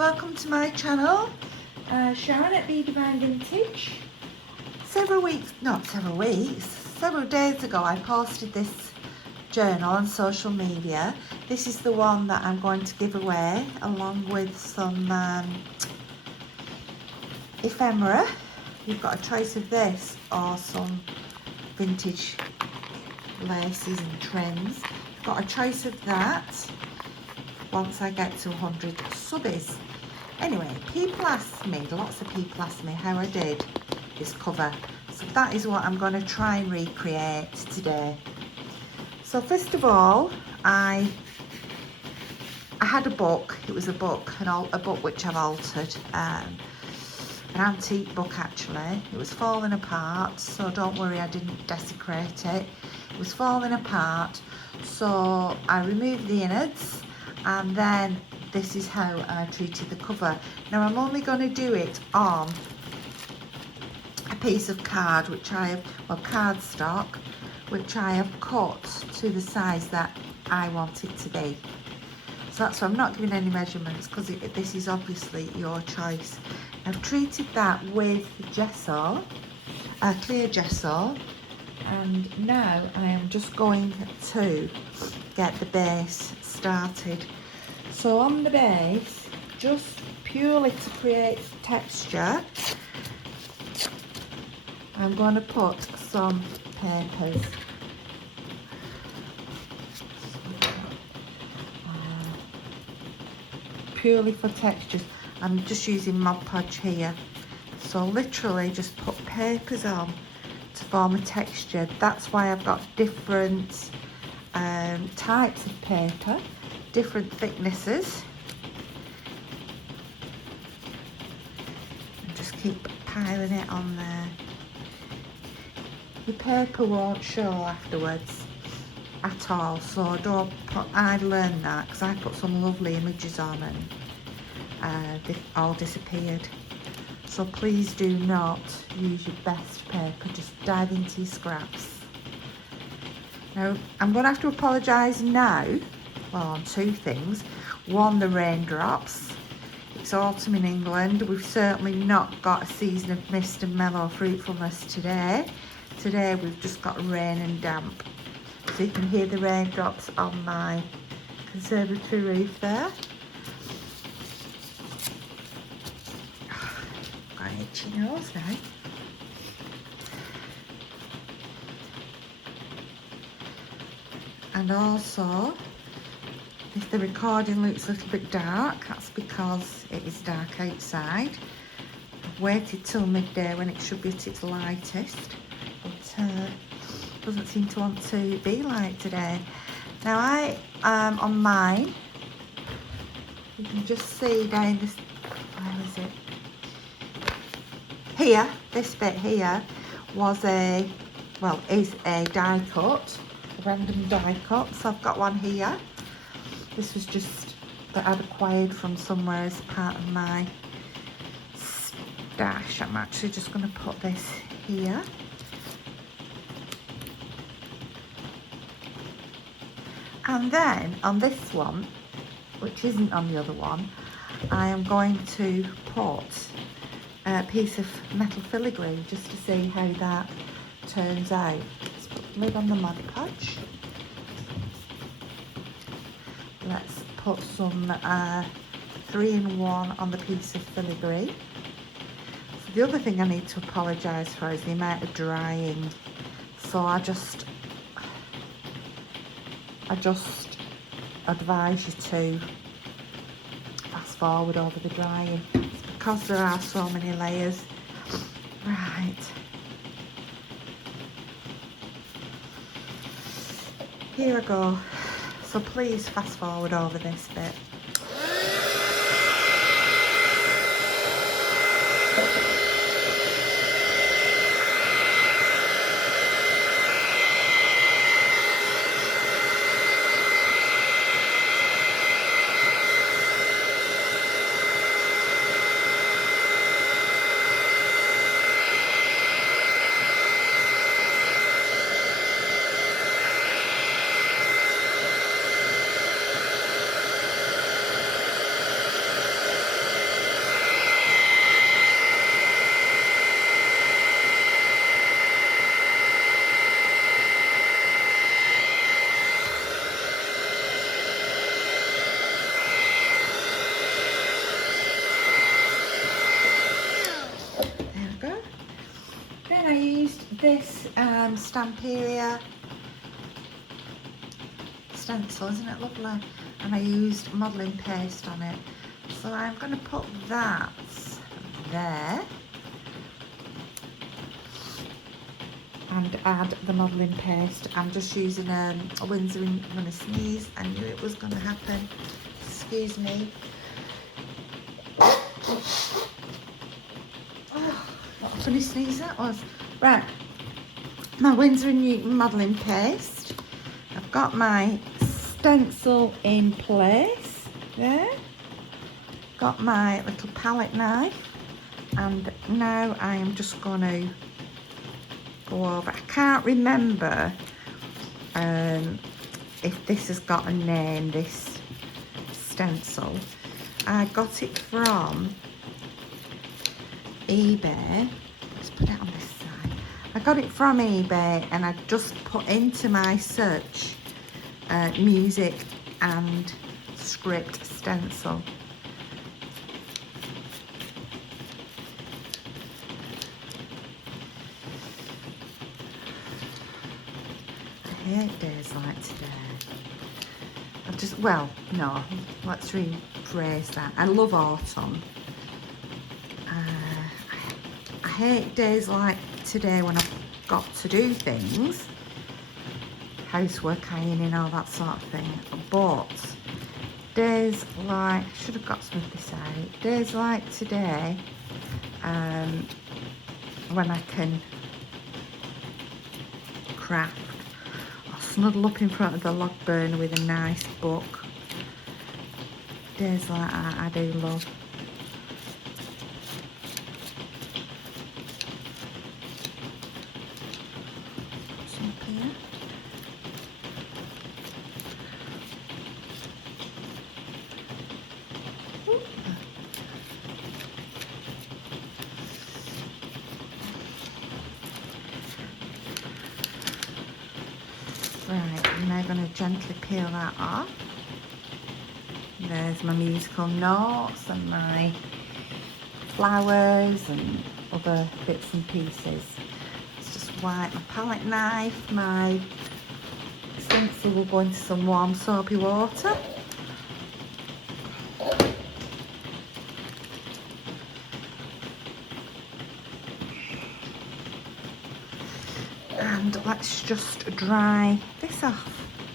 welcome to my channel, Sharon at Be Divine Vintage. Several days ago I posted this journal on social media. This is the one that I'm going to give away along with some ephemera. You've got a choice of this or some vintage laces and trims. You've got a choice of that once I get to 100 subbies. Anyway, lots of people asked me how I did this cover. So that is what I'm going to try and recreate today. So first of all, I had a book. It was a book which I've altered. An antique book actually. It was falling apart, so don't worry, I didn't desecrate it. It was falling apart, so I removed the innards, and then this is how I treated the cover. Now I'm only going to do it on a piece of card which I have, cardstock, which I have cut to the size that I want it to be. So that's why I'm not giving any measurements, because this is obviously your choice. I've treated that with gesso, clear gesso, and now I am just going to get the base started. So on the base, just purely to create texture, I'm going to put some papers. Purely for textures. I'm just using Mod Podge here. So literally just put papers on to form a texture. That's why I've got different types of paper, different thicknesses. And just keep piling it on there. Your paper won't show afterwards at all, so don't put, I've learned that because I put some lovely images on and they all disappeared. So please do not use your best paper, just dive into your scraps. Now I'm going to have to apologise now, well, on two things. One, the raindrops. It's autumn in England. We've certainly not got a season of mist and mellow fruitfulness today. Today we've just got rain and damp. So you can hear the raindrops on my conservatory roof there. Got an itchy nose now. And also, if the recording looks a little bit dark, that's because it is dark outside. I've waited till midday when it should be at its lightest, but doesn't seem to want to be light today. Now on mine, you can just see down this, where is it? Here, this bit here was is a die cut, a random die cut. So I've got one here. This was just that I'd acquired from somewhere as part of my stash. I'm actually just going to put this here. And then on this one, which isn't on the other one, I am going to put a piece of metal filigree just to see how that turns out. Let's put the lid on the Mod Podge. Let's put some 3-in-1 on the piece of filigree. So the other thing I need to apologise for is the amount of drying. So I just advise you to fast forward over the drying. It's because there are so many layers. Right. Here I go. So please fast forward over this bit. this Stamperia stencil, isn't it lovely? And I used modelling paste on it. So I'm going to put that there and add the modelling paste. I'm just using a Windsor. I'm going to sneeze. I knew it was going to happen. Excuse me. Oh, what a funny sneeze that was. Right, my Windsor & Newton modelling paste. I've got my stencil in place there. Got my little palette knife, and now I am just going to go over. I can't remember if this has got a name, this stencil. I got it from eBay. Let's put it on this side. I got it from eBay, and I just put into my search music and script stencil. I hate days like today. No, let's rephrase that. I love autumn. I hate days like today when I've got to do things, housework, ironing, all that sort of thing. But days like, I should have got some of this out. Days like today, when I can craft, snuggle up in front of the log burner with a nice book. Days like that I do love. Some up here. Ooh. Right, I'm now going to gently peel that off. There's my musical notes and my flowers and other bits and pieces. Let's just wipe my palette knife. My stencil will go into some warm soapy water. And let's just dry this off.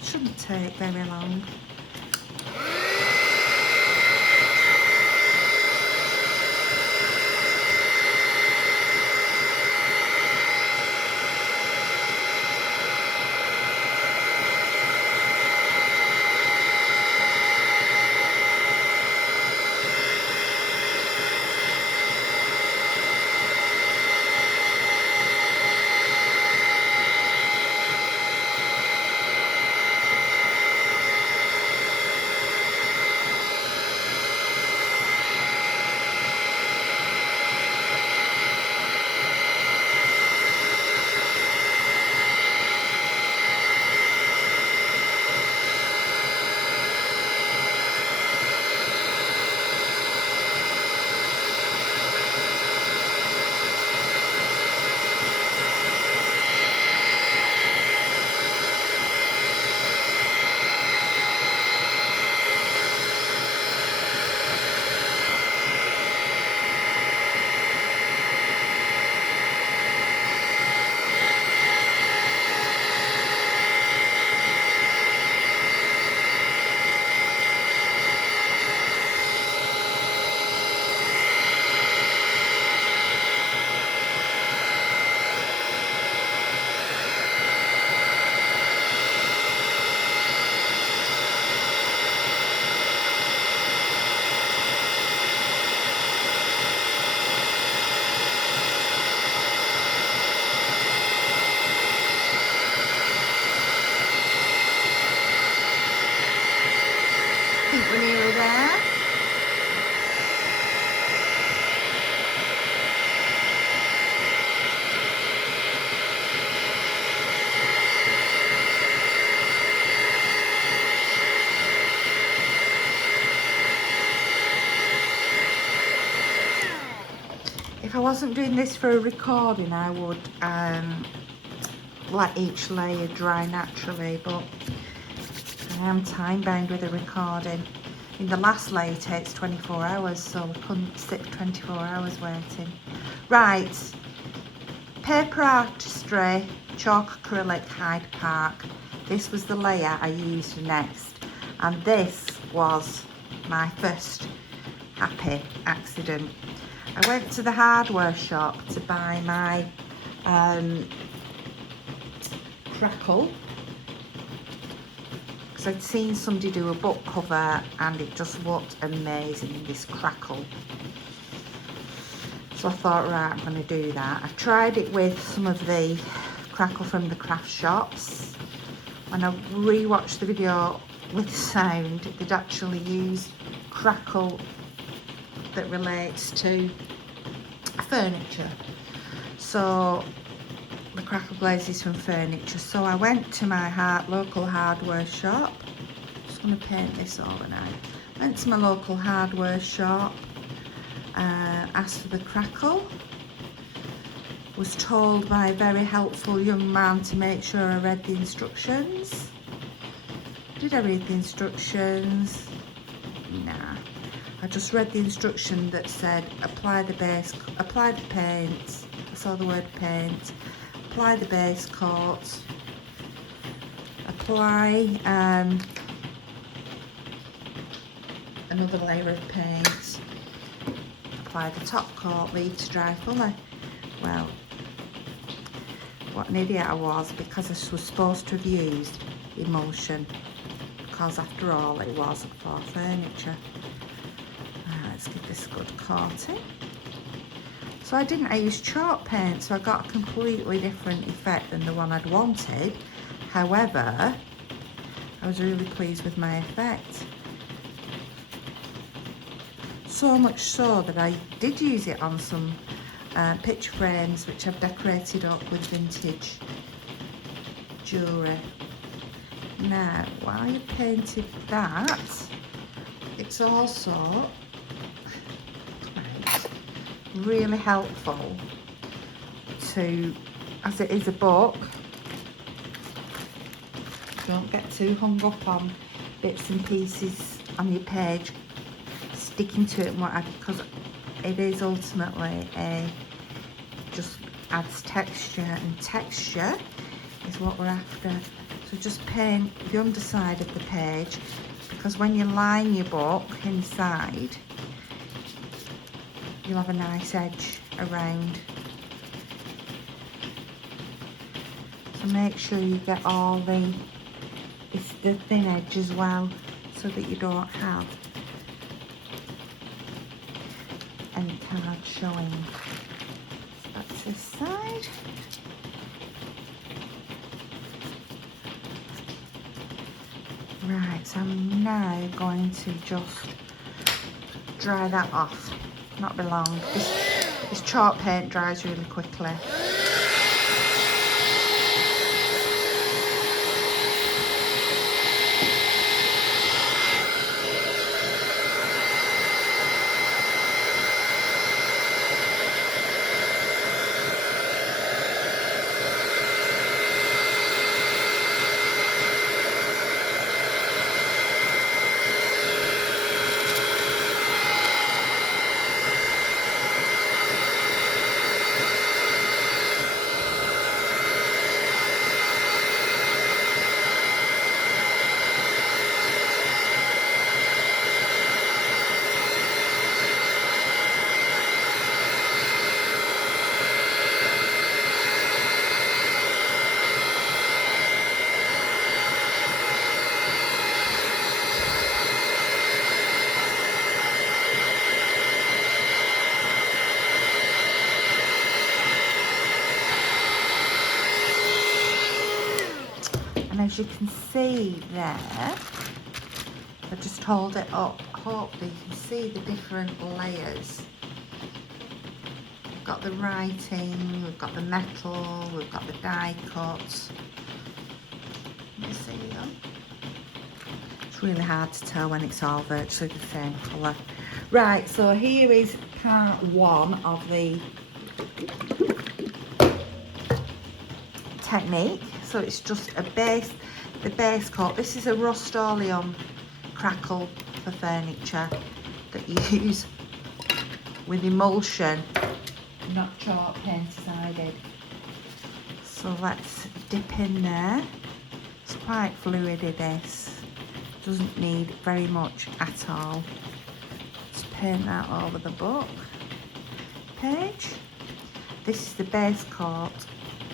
Shouldn't take very long. If I wasn't doing this for a recording, I would let each layer dry naturally, but I am time bound with a recording. In the last layer takes 24 hours, so I couldn't sit for 24 hours waiting. Right, paper artistry, chalk acrylic Hyde Park. This was the layer I used next, and this was my first happy accident. I went to the hardware shop to buy my Crackle, because I'd seen somebody do a book cover and it just looked amazing, this Crackle. So I thought, right, I'm going to do that. I tried it with some of the Crackle from the craft shops. When I re-watched the video with sound, they'd actually used Crackle that relates to furniture. So the Crackle glaze is from furniture. So I went to my local hardware shop. Just going to paint this over now. Went to my local hardware shop, asked for the Crackle. Was told by a very helpful young man to make sure I read the instructions. Did I read the instructions? Nah. I just read the instruction that said apply the base, apply the paint. I saw the word paint. Apply the base coat. Apply another layer of paint. Apply the top coat, leave to dry fully. Well, what an idiot I was, because I was supposed to have used emulsion, because after all it was for furniture. Let's give this a good coating. So I used chalk paint, so I got a completely different effect than the one I'd wanted. However, I was really pleased with my effect. So much so that I did use it on some picture frames which I've decorated up with vintage jewellery. Now, while you painted that, it's also really helpful to, as it is a book, don't get too hung up on bits and pieces on your page, sticking to it and what have you, because it is ultimately just adds texture, and texture is what we're after. So just paint the underside of the page, because when you line your book inside, you'll have a nice edge around. So make sure you get all the thin edge as well, so that you don't have any card showing. That's this side. Right, so I'm now going to just dry that off. Not be long. This chalk paint dries really quickly. And as you can see there, I just hold it up, hopefully you can see the different layers. We've got the writing, we've got the metal, we've got the die cut. You see them? It's really hard to tell when it's all virtually the same colour. Right, so here is part one of the technique. So it's just a base, the base coat. This is a Rustoleum Crackle for furniture that you use with emulsion, not chalk paint as I did. So let's dip in there. It's quite fluidy, this. Doesn't need very much at all. Let's paint that over the book page. This is the base coat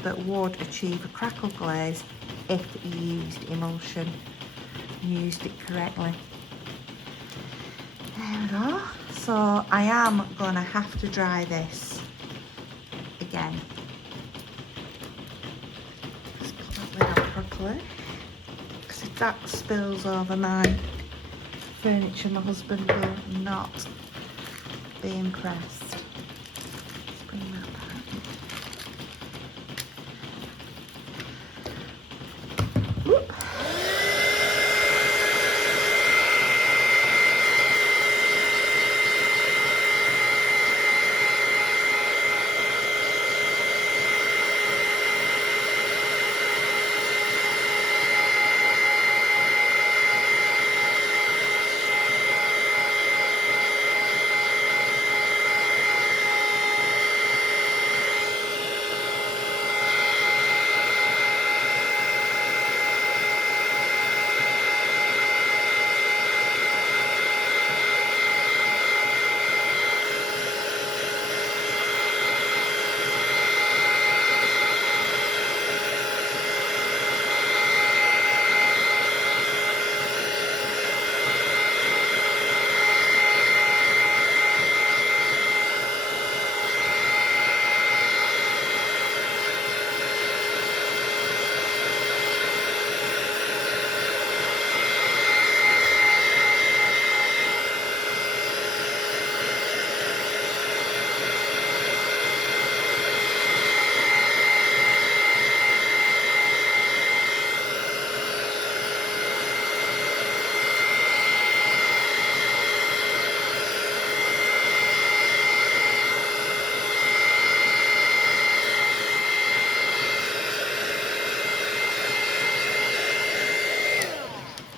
that would achieve a crackle glaze if you used emulsion and used it correctly. There we go. So I am going to have to dry this again. Just put that lid on properly, because if that spills over my furniture, my husband will not be impressed. Let's bring that back. Whoop.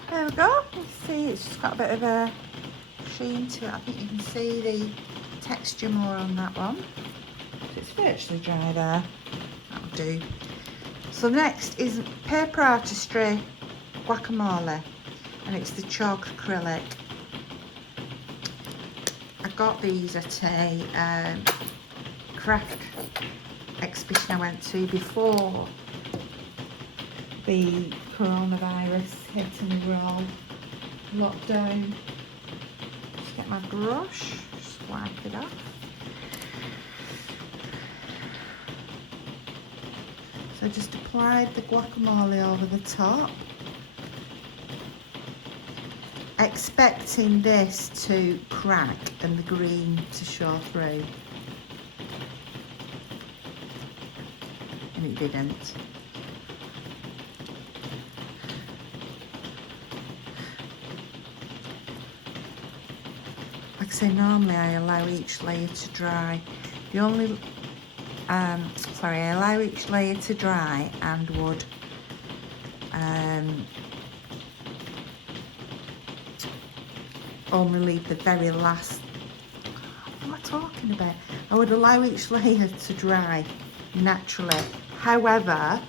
There we go. You see, it's just got a bit of a sheen to it. I think you can see the texture more on that one. It's virtually dry there. That'll do. So next is Paper Artistry Guacamole, and it's the chalk acrylic. I got these at a craft exhibition I went to before the coronavirus hit and we were all locked down. Just get my brush, just wipe it off. So just applied the guacamole over the top, expecting this to crack and the green to show through, and it didn't. Like I say, normally I allow each layer to dry. The only I allow each layer to dry and would only leave the very last. What am I talking about? I would allow each layer to dry naturally. However,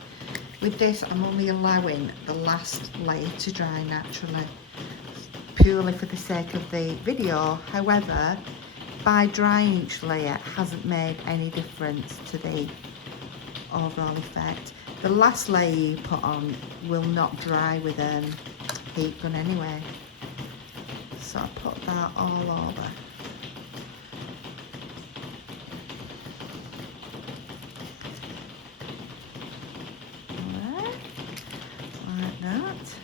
with this I'm only allowing the last layer to dry naturally, purely for the sake of the video. However, by drying each layer hasn't made any difference to the overall effect. The last layer you put on will not dry with a heat gun anyway. So I put that all over. There, like that.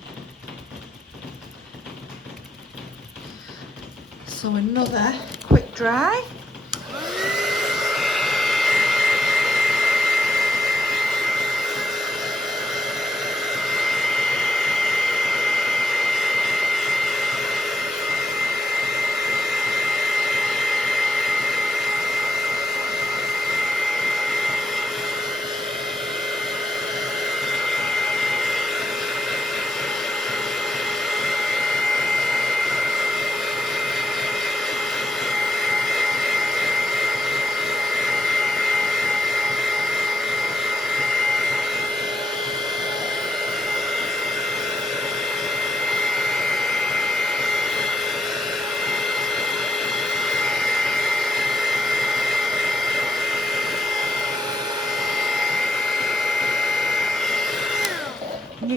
So another quick dry.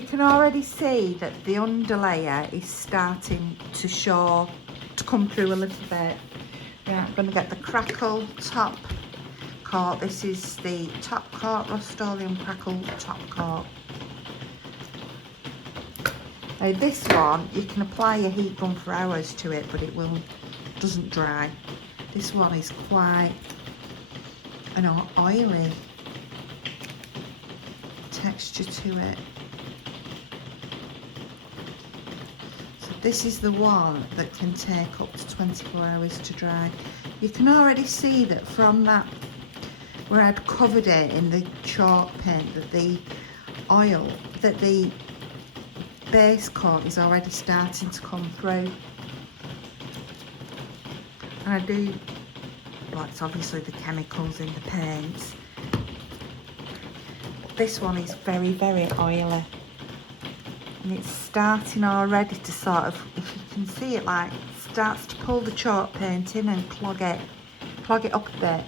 can already see that the underlayer is starting to show, to come through a little bit. Yeah, I'm going to get the Crackle top coat. This is the top coat, Rustoleum Crackle top coat. Now this one, you can apply your heat gun for hours to it, but it doesn't dry. This one is quite an oily texture to it. So this is the one that can take up to 24 hours to dry. You can already see that from that, where I'd covered it in the chalk paint, that the oil, that the base coat is already starting to come through. And I do, well, it's obviously the chemicals in the paints. But this one is very, very oily. And it's starting already to sort of, if you can see it, like, starts to pull the chalk paint in and clog it up a bit.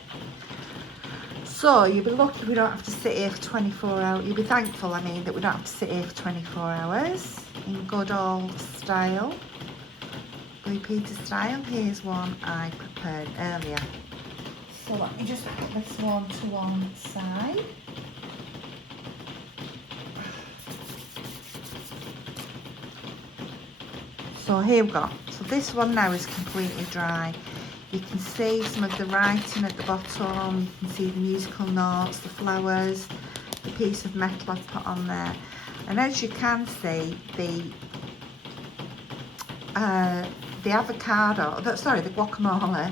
So you'll be lucky we don't have to sit here for 24 hours. You'll be thankful, I mean, that we don't have to sit here for 24 hours in good old style, Blue Peter style. Here's one I prepared earlier. So let me just put this one to one side. So here we go. So this one now is completely dry. You can see some of the writing at the bottom, you can see the musical notes, the flowers, the piece of metal I've put on there. And as you can see, the avocado, the guacamole, I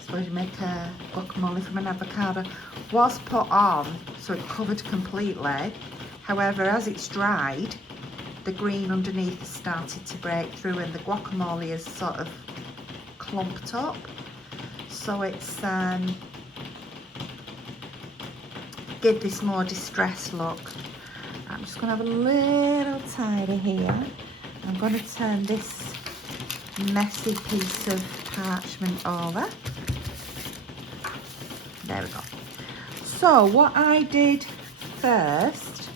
suppose you make a guacamole from an avocado, was put on, so it covered completely. However, as it's dried, the green underneath has started to break through and the guacamole is sort of clumped up, so it's give this more distressed look. I'm just going to have a little tidy here. I'm going to turn this messy piece of parchment over. There we go. So what I did first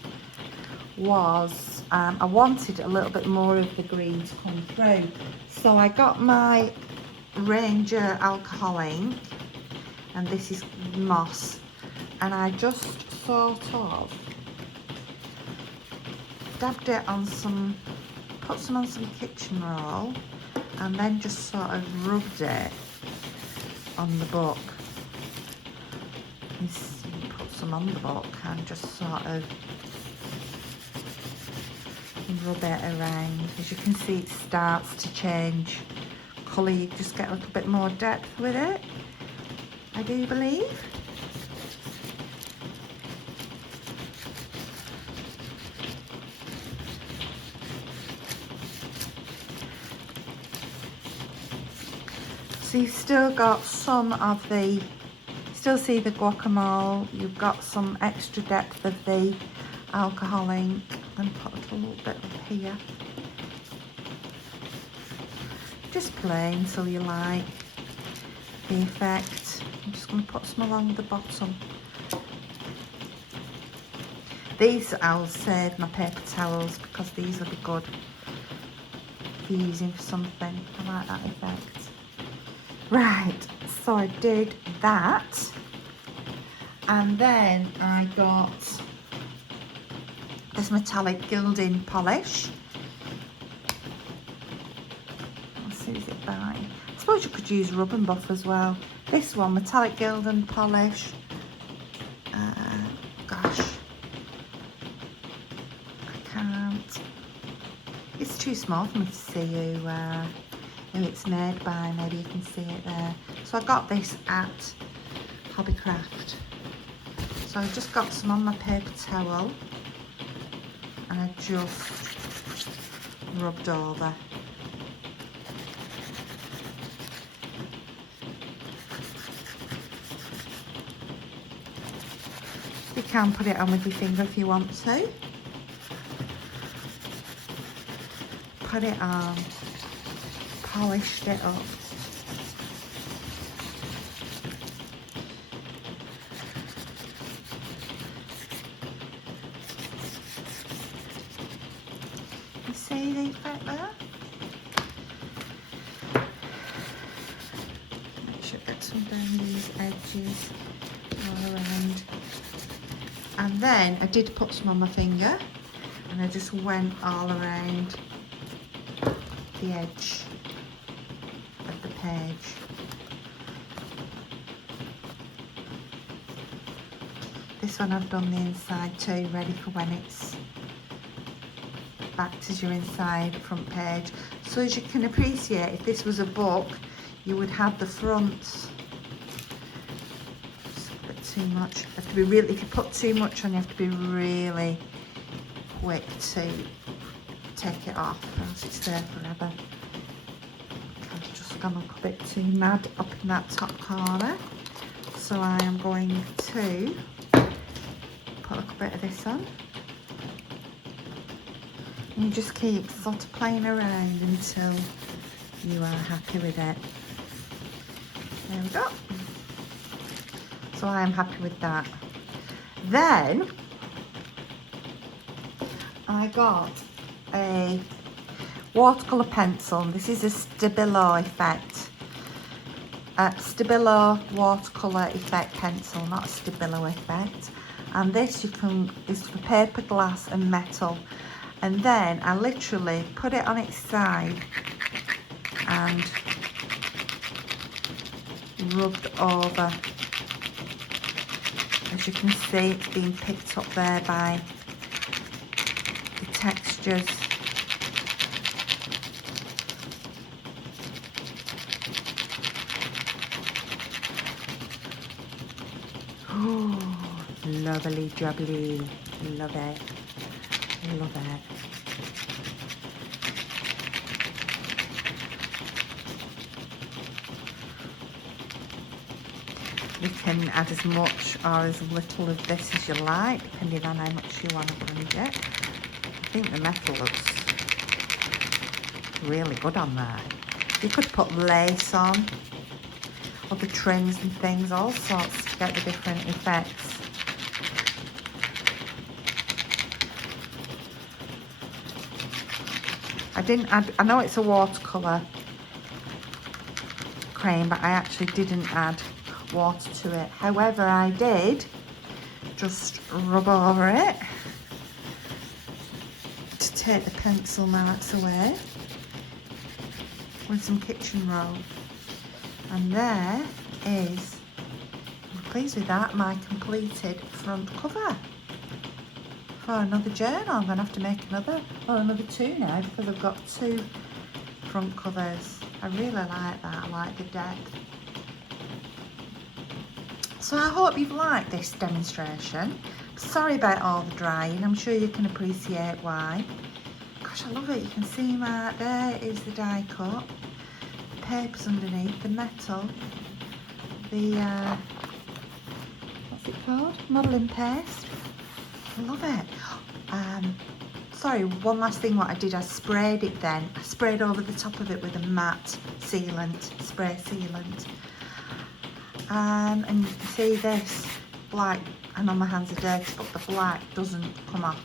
was I wanted a little bit more of the green to come through, so I got my Ranger alcohol ink, and this is moss, and I just sort of dabbed it on some, put some on some kitchen roll, and then just sort of rubbed it on the book. And put some on the book and just sort of rub it around. As you can see, it starts to change colour. You just get a little bit more depth with it, I do believe. So you've still got some of the, still see the guacamole, you've got some extra depth of the alcohol ink, and put a little bit up here. Just plain, so you like the effect. I'm just going to put some along the bottom. These I'll save my paper towels because these will be good for using for something. I like that effect. Right, so I did that, and then I got this metallic gilding polish. Who's it by? I suppose you could use rub and buff as well. This one, metallic gilding polish. Gosh, I can't. It's too small for me to see who it's made by. Maybe you can see it there. So I got this at Hobbycraft. So I just got some on my paper towel, and I just rubbed over. You can put it on with your finger if you want to. Put it on, polished it up. should get some down these edges all around. And then I did put some on my finger, and I just went all around the edge of the page. This one I've done the inside too, ready for when it's backed as your inside front page. So as you can appreciate, if this was a book, you would have the front. It's a bit too much. You have to be really, if you put too much on, you have to be really quick to take it off, or else it's there forever. I've just gone a bit too mad up in that top corner, so I am going to put a little bit of this on. And you just keep sort of playing around until you are happy with it. There we go. So I am happy with that. Then I got a watercolour pencil. This is a Stabilo effect. Stabilo watercolour effect pencil, not a Stabilo effect. And this is for paper, glass and metal. And then I literally put it on its side and rubbed over. As you can see, it's being picked up there by the textures. Oh, lovely jubbly, love it, love it. You can add as much or as little of this as you like, depending on how much you want to blend it. I think the metal looks really good on there. You could put lace on, other trims and things, all sorts to get the different effects. I didn't add, I know it's a watercolour cream, but I actually didn't add water to it. However, I did just rub over it to take the pencil marks away with some kitchen roll. And there is, I'm pleased with that, my completed front cover for another journal. I'm going to have to make another two now, because I've got two front covers. I really like that. I like the depth. So I hope you've liked this demonstration. Sorry about all the drying. I'm sure you can appreciate why. Gosh, I love it. You can see there is the die cut. The paper's underneath, the metal, the what's it called? Modelling paste. I love it. Sorry, one last thing what I did, I sprayed it then. I sprayed over the top of it with a matte sealant, spray sealant. And you can see this black, I know my hands are dirty, but the black doesn't come off,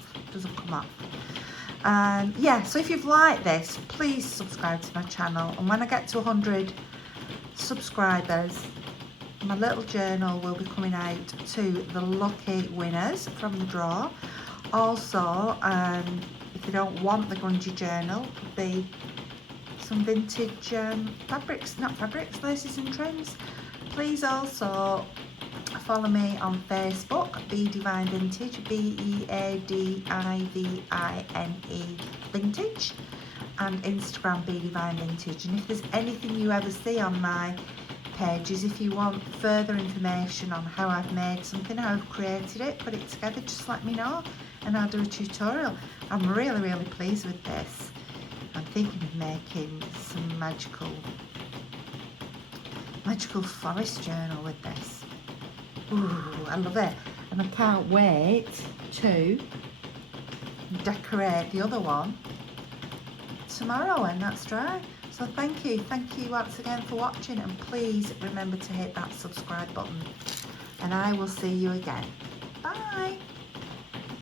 yeah, so if you've liked this, please subscribe to my channel, and when I get to 100 subscribers, my little journal will be coming out to the lucky winners from the draw. Also, if you don't want the Grungy journal, it could be some vintage laces and trims. Please also follow me on Facebook, Be Divine Vintage, BEADIVINE Vintage, and Instagram, Be Divine Vintage. And if there's anything you ever see on my pages, if you want further information on how I've made something, how I've created it, put it together, just let me know and I'll do a tutorial. I'm really, really pleased with this. I'm thinking of making some magical forest journal with this. Ooh, I love it, and I can't wait to decorate the other one tomorrow when that's dry. So thank you once again for watching, and please remember to hit that subscribe button, and I will see you again. Bye.